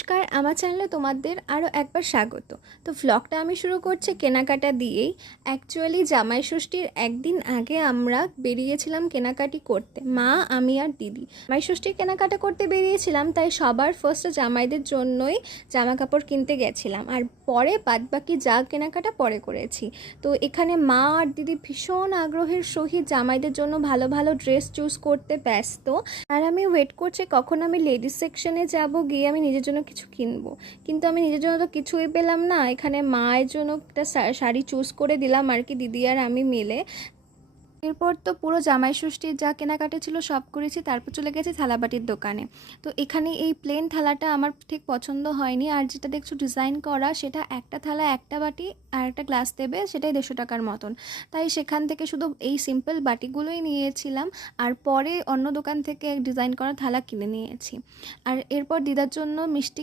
নমস্কার, আমার চ্যানেলে তোমাদের আরও একবার স্বাগত। তো ভ্লগটা আমি শুরু করছি কেনাকাটা দিয়েই। অ্যাকচুয়ালি জামাই ষষ্ঠীর একদিন আগে আমরা বেরিয়েছিলাম কেনাকাটি করতে, মা, আমি আর দিদি। জামাই ষষ্ঠীর কেনাকাটা করতে বেরিয়েছিলাম, তাই সবার ফার্স্টে জামাইদের জন্যই জামা কাপড় কিনতে গেছিলাম, আর পরে বাদবাকি যা কেনাকাটা পরে করেছি। তো এখানে মা আর দিদি ভীষণ আগ্রহের সহিত জামাইদের জন্য ভালো ভালো ড্রেস চুজ করতে ব্যস্ত, আর আমি ওয়েট করছি কখন আমি লেডিস সেকশনে যাব, গিয়ে আমি নিজের জন্য কিছু কিনবো। কিন্তু আমি নিজের জন্য তো কিছুই পেলাম না। এখানে মায়ের জন্য একটা শাড়ি চুজ করে দিলাম আর কি, দিদি আর আমি মিলে। এরপর তো পুরো জামাই ষষ্ঠীর যা কেনাকাটা ছিল সব করেছি, তারপর চলে গেছি থালাবাটির দোকানে। তো এখানে এই প্লেন থালাটা আমার ঠিক পছন্দ হয়নি, আর যেটা দেখছো ডিজাইন করা, সেটা একটা থালা একটা বাটি আর একটা গ্লাস দেবে, সেটাই 150 টাকার মতন। তাই সেখান থেকে শুধু এই সিম্পল বাটিগুলোই নিয়েছিলাম, আর পরে অন্য দোকান থেকে ডিজাইন করা থালা কিনে নিয়েছি। আর এরপর দিদার জন্য মিষ্টি